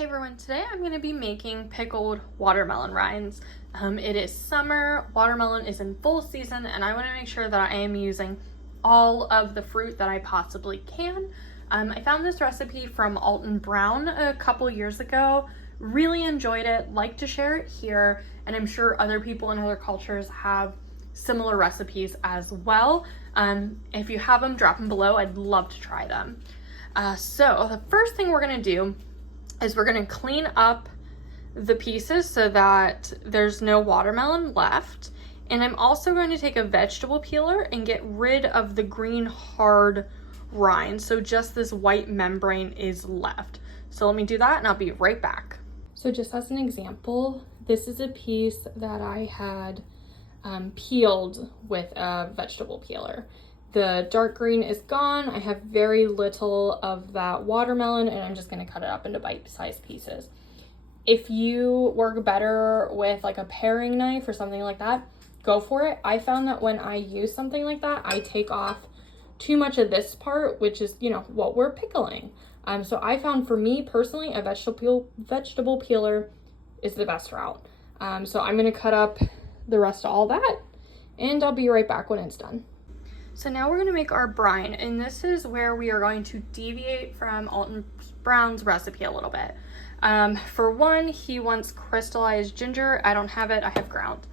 Hey everyone, today I'm going to be making pickled watermelon rinds. It is summer, watermelon is in full season, and I want to make sure that I am using all of the fruit that I possibly can. I found this recipe from Alton Brown a couple years ago, really enjoyed it, like to share it here, and I'm sure other people in other cultures have similar recipes as well. If you have them, drop them below. I'd love to try them. So the first thing we're going to do is we're going to clean up the pieces so that there's no watermelon left. And I'm also going to take a vegetable peeler and get rid of the green hard rind. So just this white membrane is left. So let me do that and I'll be right back. So just as an example, this is a piece that I had peeled with a vegetable peeler. The dark green is gone. I have very little of that watermelon and I'm just gonna cut it up into bite-sized pieces. If you work better with like a paring knife or something like that, go for it. I found that when I use something like that, I take off too much of this part, which is, what we're pickling. So I found for me personally, a vegetable peeler is the best route. So I'm gonna cut up the rest of all that and I'll be right back when it's done. So now we're going to make our brine, and this is where we are going to deviate from Alton Brown's recipe a little bit. For one, he wants crystallized ginger. I don't have it, I have ground.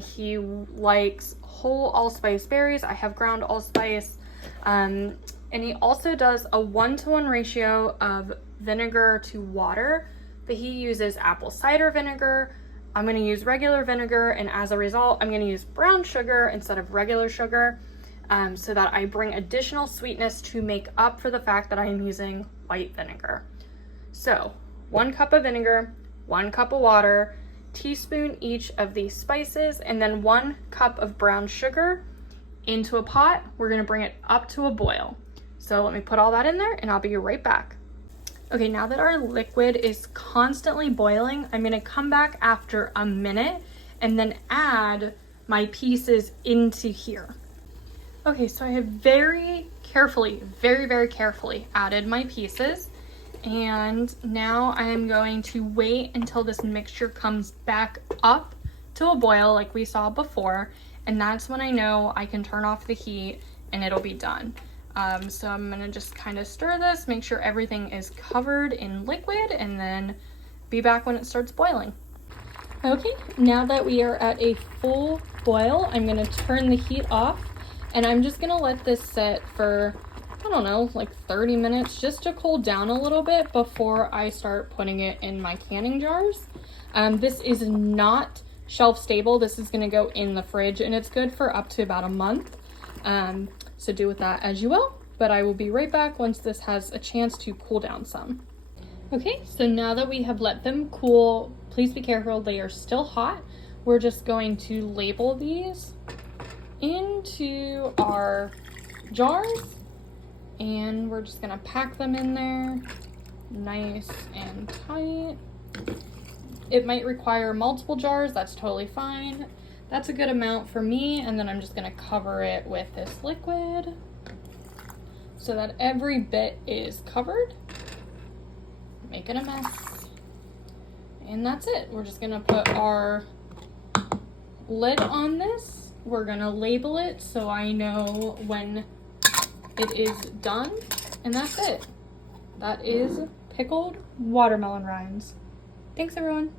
He likes whole allspice berries. I have ground allspice. And he also does a 1-to-1 ratio of vinegar to water, but he uses apple cider vinegar. I'm going to use regular vinegar, and as a result, I'm going to use brown sugar instead of regular sugar. So that I bring additional sweetness to make up for the fact that I am using white vinegar. So 1 cup of vinegar, 1 cup of water, teaspoon each of these spices, and then 1 cup of brown sugar into a pot. We're gonna bring it up to a boil. So let me put all that in there and I'll be right back. Okay, now that our liquid is constantly boiling, I'm gonna come back after a minute and then add my pieces into here. Okay, so I have very carefully added my pieces, and now I am going to wait until this mixture comes back up to a boil like we saw before, and that's when I know I can turn off the heat and it'll be done. So I'm gonna just kind of stir this, make sure everything is covered in liquid, and then be back when it starts boiling. Okay, now that we are at a full boil, I'm gonna turn the heat off. And I'm just gonna let this sit for, I don't know, like 30 minutes just to cool down a little bit before I start putting it in my canning jars. This is not shelf stable. This is gonna go in the fridge and it's good for up to about a month. So do with that as you will, but I will be right back once this has a chance to cool down some. Okay, so now that we have let them cool, please be careful, they are still hot. We're just going to label these into our jars and we're just gonna pack them in there nice and tight. It might require multiple jars, that's totally fine. That's a good amount for me, and then I'm just gonna cover it with this liquid so that every bit is covered. Making a mess. And that's it. We're just gonna put our lid on this. We're gonna label it so I know when it is done, and that's it. That is pickled watermelon rinds. Thanks everyone.